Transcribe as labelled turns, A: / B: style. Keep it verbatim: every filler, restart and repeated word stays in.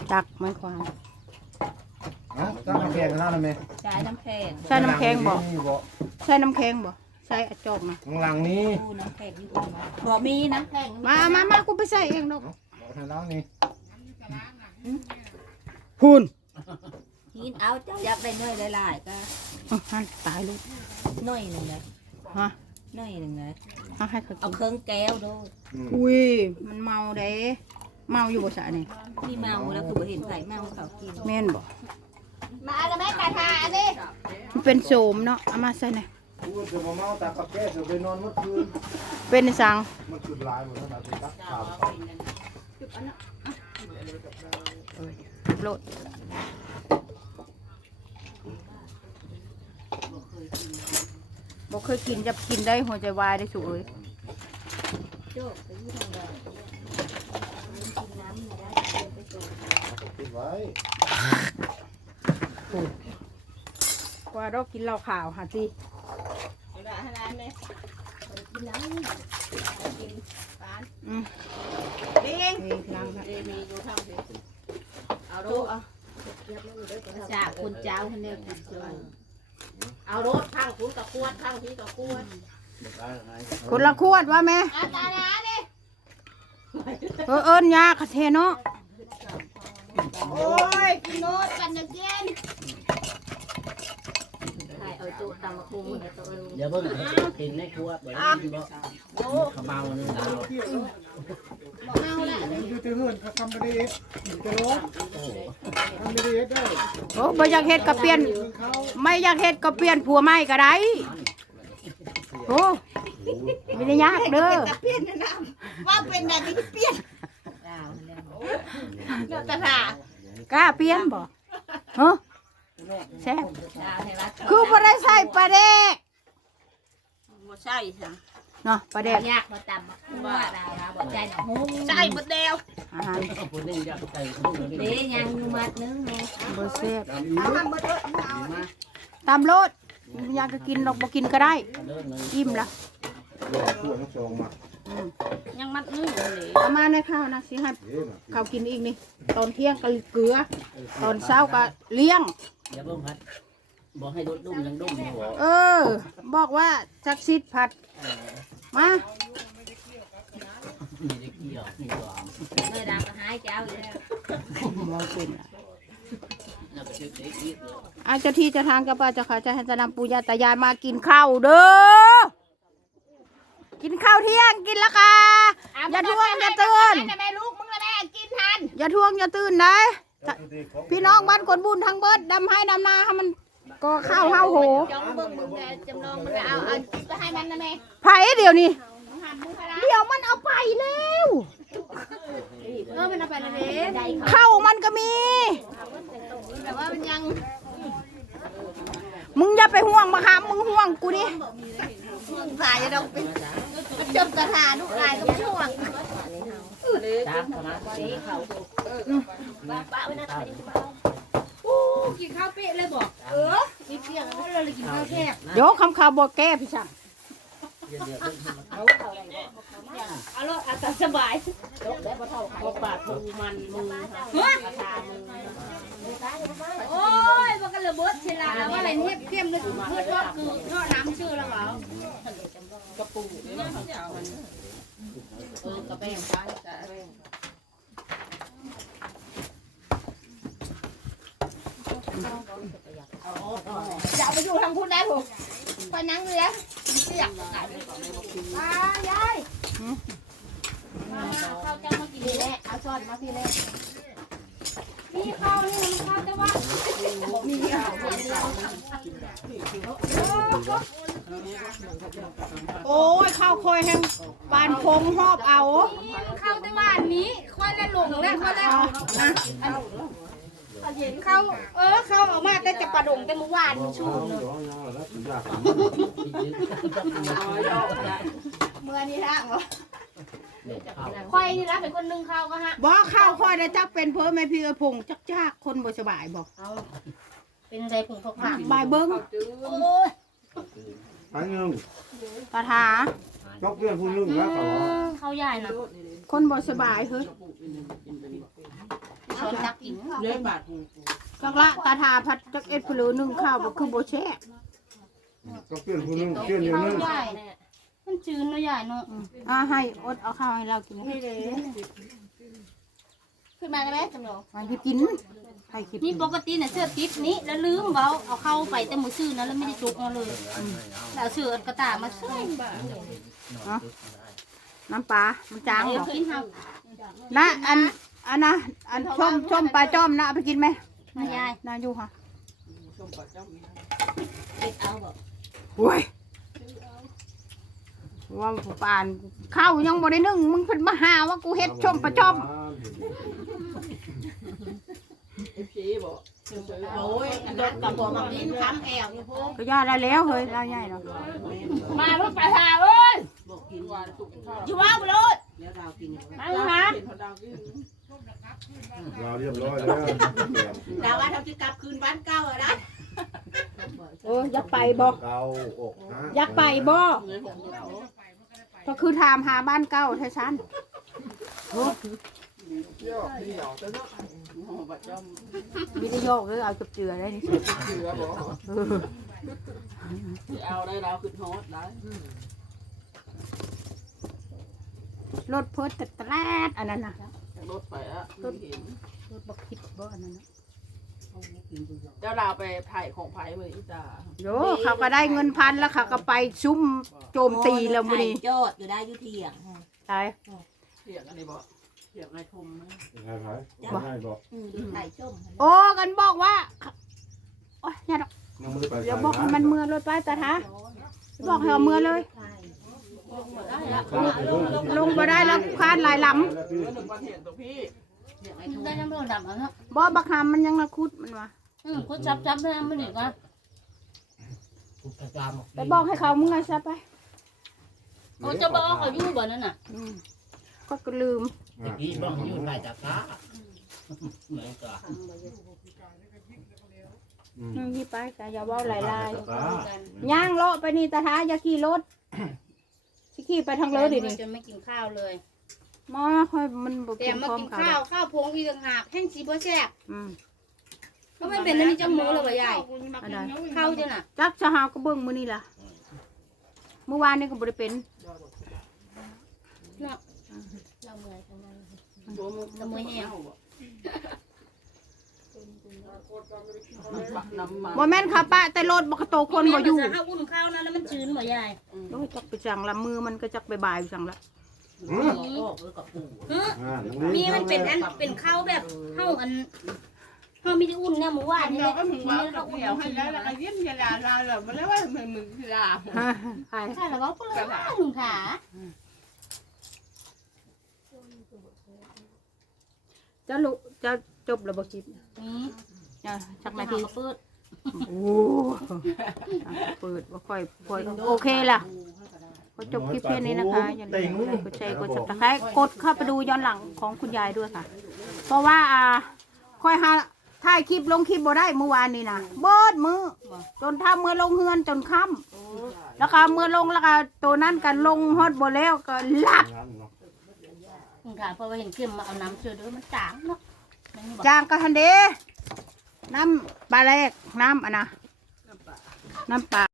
A: ตักไม่ควาน
B: เนาะตั้งน้ำแข็งกันแล้วนะแม่
C: ใช้น้ำแข็ง
A: ใส่น้ำแข็งบ่
B: นี่บ่
A: ใส่น้ำแข็งบ่ใส่อะจอกนะ
B: ข้างหลังนี้
C: ดูน้ำแข็งนี่ก่อนบ่มีน้ำแข็ง
A: มามามากูไปใส่เองดอก
B: เอาทางล่างนี่
A: พูน
C: หินเอาเจ้าอยากได้น้อยหลายๆก็
A: อื้อหันตายลูก
C: น้อยหนึ่งเลย
A: ฮะ
C: น้อยหนึ่งเลย
A: เอาให้เขา
C: เอา
A: กิน
C: เครื่องแก้วดู
A: อุ้ยมันเมาเด้เมาอยู่บ่สะนี่
C: นี่เมาแล้วคือบ่เห็นใส่เมาเขากิน
A: แม่นบ่
C: มาแล้วแม่กระทาดิ
A: มันเป็นโสมเนาะเอามาใส่หน่อย
B: พูดจะมาเมาตาปากแก้จะไปนอนเมื่อคืน
A: เป็นสัง
B: มันจุดลายหมดแล้วนะเป็นตักขาว
A: โลดบ่เคยกินจะกินได้หัวใจวายได้สุเอ้ย
C: โจ๊กไปที่ทางใดกินน้ำไม่ได้เดินไปส่ง
B: ติดไว้
A: กว่าเรากินเหล้าขาวหาติ
C: เวลาให้ร้านเลยกินน้ำกินปาน
A: อืม
C: ดิง
A: นี่ล้างครับ
C: เดมีอยู่ทำสิเอาดูเอาจากคุณเจ้าคนเดียวกินจน
D: เอารถข้างคุณกับขวดข้างพี่กับขวด
A: คนละขวดว่าแม่
D: อาตาลาดิ
A: เออเอิ้นยาคาเทเนาะ
D: โอ้ยกินโน้ตกันนะเจน
C: ถ่ายเอาจุตำมะคุงเลยตัวลูก
E: เดี๋ยวเบิ่งกินในครัวเดี๋ยวกินบ่ขมเมาหนึงดาว
D: เอาละ
B: อยู่ที่เฮือนเขาทำไม่ได้จะรถทำไม่ได้ได้
A: โอ้บ่อยากเฮ็ดก็เปลี่ยน ไม่อยากเฮ็ดก็เปลี่ยนผัวใหม่ก็ได้โอ้ไม่ได้ยากเด้อ
D: เปลี่ยนนะว่าเป็นแบบนี้เปลี่ยน
C: ดาวนั่นแหละ
D: เนาะตาลาก
A: ล้าเปลี่ยนบ่ฮะแซ่บ
C: ดาวให้รัด
A: คือบ่ได้ใส่ปลาแดก
D: บ่ใช่จ้ะ
A: เนาะปลาแดก
C: ยากมาตำมะคุงว่าดาวนะบอกใจหน่อย
D: ใช่หมดเดียว
A: อาหาร
E: คนนึงอยากใส่ลูกนึง
C: เดี๋ยวยังอยู่มัดนึงไง
A: บ่แซ่บ
D: เอาทำหมดเลยเอา
E: มา
A: ตามโลดอยากก็กินดอกบ่กินก็ได้
E: เดินเลย
A: อิ่มละ
B: ตัวทั้งสองมา
D: ยังมัดนึงเลย
A: เอามาในข้าวนะสิให้
B: เอ๊ะน่ะ
A: ข้าวกินอีกนี่ตอนเที่ยงก็เกลือ ตอนเช้าก็เลี้ยง
E: อย่าเบิ่งพัดบอกให้รถดุ้มยังดุ้มอยู่บ่
A: เออ บอกว่าจักซิดผัดมา
E: มีได้เกี่ยวมีตัว
C: เมื่อดาวก็หายเจ้าอยู่แล้ว
A: บ่เป็นล่ะ
E: แล้วก็จะได้กินเลย
A: อาเจ้าที่เจ้าทางกับป้าเจ้าเขาจะให้จะนำปู่ย่าตายายมากินข้าวเด้อกินข้าวเที่ยงกินแล้วค่ะอย่าทวงอย่าตื่น
D: แม่ลูกมึงละแม่กินทัน
A: อย่าทวงอย่าตื่นนะพี่น้องบ้านคนบุญทางเบิดดำให้ดำนาให้มันก็ข้าวเฮาโห
D: จองเบิ่งมึงแกจำลองมึงเอาเอาไปให้มันนะแม่
A: ไผเดี๋ยวนี้
D: หันมึงไปละ
A: เดี๋ยวมันเอาไปแล้ว
D: เออมันเอาไปละเด้
A: ข้าวมันก็มี
D: แต่ว่ามันยัง
A: มึงอย่าไปห่วงมาหามมึงห่วงกูดิ
D: มึงสายจะต้องเป็นจบกระถาลูกลายก็ช่วง
E: ตามธรรมะสีเขา
C: ป้าไว้นะ
D: กินข้าวเป๊ะเลยบอกเออมีเพียงแล้วเราเลยกินข้าวแคบ
A: โยกคำข่าวบอกแก้พี่ช่าง
E: เดี๋ยวเดี๋ยวเบิ่ง
D: เอาล่ะอาตาสบาย
E: พวกปากมือมันมือคาถามือ
D: โอ้ยมันก็ระเบิดเชลาว่าอะไรเนี่ยเพี้ยมเลยเพื่อทอดคือทอดน้ำชื่อแล้วเหรอก
E: ระปูเออกระแป้งฟ้ากระแป้ง
D: จะเอาไปอยู่ทางคุณได้ผมไปนั่งเรือเสียกมายายข้าวเจ้ามากินเลยเอาช้อนมาพี่เลยมีข้าวนี่มันข้าวแต่ว่ามีข้าว
A: โอ้ยข้าวคอยแห้งปานพงหอบเอา
D: ข้าวแต่ว่านี้ค่อยละหลงแล้วค่อยละนะเขาเออเขาออกมาแต่จะประดงแต่เมื่อวานชูเมื่อนี้ทางเหรอควายนี่นะเป็นคนนึ่งข้าวก็ฮะ
A: บอกข้าวคอยได้จักเป็นเพิ่มแม่พี่เออพงจักจักคนบ่สบายบอก
D: เป็นใจผงพกผัก
A: บายเบิ้ง
D: โอ้ย
B: หายเงิน
A: ตาถา
B: จกเพื่อนผู้นึงแล้วเขา
D: เขาใหญ่น่ะ
A: คนบ่สบายเฮ้ย
D: สอนตักกิน
E: เลี้ยงบาท
A: จักละตาถาผัดจักเอ็ดพลือนึ่งข้าวบ่คือบ่แซ่บ
B: จกเพื่อนผู้นึงเพื่อนเดียว
D: เขา
B: นึง
D: ใหญ่มันจืดเนาะใหญ่เนาะ
A: อ่าให้อดเอาข้าวให้เรากิน
D: นี่เลยขึ้นมาได้ไหมจำลอง
A: มาอยู่กินให้คิด
D: นี่ปกติน่ะเสื้อติดนี้แล้วลืมเว้าเอาเข้าไปแต่มือซื้อนะแล้วไม่ได้จุกเอาเลยแล้วเสื้อกระตากมาใส่
A: เนาะน้ำปลามันจาง
D: เอา
A: บ่
D: กินเฮา
A: นะอันอันนะอันชมชมปลาจ้อมนะเอาไปกินไหม
D: นายาย
A: นาอยู่ค่ะ
D: เด็กเอาบ่
A: โอ้ยว่าผู้ปานข้าวยังบ่ได้นึ่งมึงเพิ่นมาหาว่ากูเฮ็ดชมปลาจ้อม
E: โอ้ยโดนกับตัวมากินค้ำแอวนี่พวก
A: ก็ย่าได้แล้วเฮ้ยลาใหญ่เนาะ
D: มาลูกไปหาเอ้ย
E: บอกกินหวานสุก
D: อยู่ว่าบ่โลด
E: แล้วดาวกิน
D: มาหา
B: เราเรียบร้อยแล้ว
E: ดาวว่าทำจะกลับคืนบ้านเก่าอะนะ
A: เอออยากไปบ่
B: เกาอกฮะ
A: อยากไปบ่ก็คือถามหาบ้านเก่าแท้ซันวิดีโอคือเอาจับเจือได้นี่สิ
E: เสือบอกเอาได้ดาวขึ้นฮอตได้
A: รถเพิ่นแต่ตะแลดอันนั้นน่ะ
E: รถไปอะรถเห็น
A: รถบ่คิดบ่อันนั้นน่ะ
E: เจ้าดาวไปถ่ายของไผ่เมื่ออีตา
A: โยเขาก็ได้เงินพันแล้วเขาก็ไปซุ่มโจมตีแล้วมื้อนี้
C: โจดอยู่ได้อยู่เที่ยง
A: ตาย
E: เถียงอันนี้บอกเถียงไอ้ทมนะ
B: ใครใครใครบอก
C: อืมอยู่ไข่ต้ม
A: โอ้กันบอกว่าโอ้ยอย่าดอก
B: ยังไม่ได้ไป
A: เดี๋ยวบอกให้มันเมื่อรถไปตาทาบอกให้เอาเมื่อเลย ลงมาได้แล้วคานหลายล
E: เออหนึ่งวันเถียงตัวพี่
D: ได้น้ำร้อนดำเอาเนาะ
A: ำบ่บักหามมันยังระคุดมันวะ
D: อืมคุดจับจับได้มันอีกว่า
A: ไปบอกให้เขามึงไงซะไป
D: โอ้จะบอกเขาอยู่บ่นั่นน่ะ
A: อืมก็ก็ลืม
F: พี่บ้องอยู่ในตะกร้าเหมือนกัน
A: อืมที่ไปแต่อย่าเว่าหลายลายๆย่างเลาะไปนี่ตาทาอย่าขี่รถสิขี่ไปทางเลยดินี่
D: จนไม่กินข้าวเลย
A: มาค่อยมันบ่
D: แต่
A: กิน
D: มา
A: พร้อม
D: กิน
A: เขา
D: ข้าวข้าวพงอีกต่างหากแห้งสีบ่แซ่บ
A: อืม
D: ก็ไม่เป็นอันนี้จมูกเลยว่ะยายข้าวจ้ะน่ะ
A: จักจะหาก็เบิ่งมื้อนี้ล่ะเมื่อวานนี่ก็บ่ได้เป็น
D: เนาะเราเมื่อยจังเลย
E: ละมือแห้งน้ำมัน
A: บ่แม่นค่ะป้าแต่รถบ่กระโตคนบ่อยู่
D: ข้าวอุ่นข้าวนะแล้วมันชื้นบ่ยาย
A: โอ้ยจักไปจังละมือมันก็จักไปบายจังละ
D: มีมันเป็นอันเป็นข้าวแบบข้าวอันข้าวมีที่อุ่นเนี่ยหมูว่านนี่แหละมันข้าวอุ่นเอาให้แล้ว
A: ใช่
D: ใช่แล้วก็เปลือกหนึ่งขา
A: จะลุจะจบแล้วบ่คลิป
D: อืม
A: อ่ะจัก
D: นา
A: นา
D: ที
A: ที
D: เปิด
A: โอ้เปิดบ่ค่อยค่อยโอเคล่ะก็จบคลิปแค่นี้นะคะอย่าลืมกดแชร์กด Subscribe กดเข้าไปดูย้อนหลังของคุณยายด้วยค่ะ เพราะว่าอ่าค่อยหาถ่ายคลิปลงคลิปบ่ได้เมื่อวานนี้นะเบิดมือจนทำเมื่อลงเฮือนจนค่ำแล้วก็เมื่อลงแล้วก็ตัวนั้นกันลงฮอดบ่แล้วก็หลับ
D: หนึ่งขาเพราะว่าเห็นเข้มมาเอาน้ำเชื่อด้วยมันจางเนาะ
A: จางก็ทันเดน้ำปลาแรกน้ำอ่ะนะน้ำปลา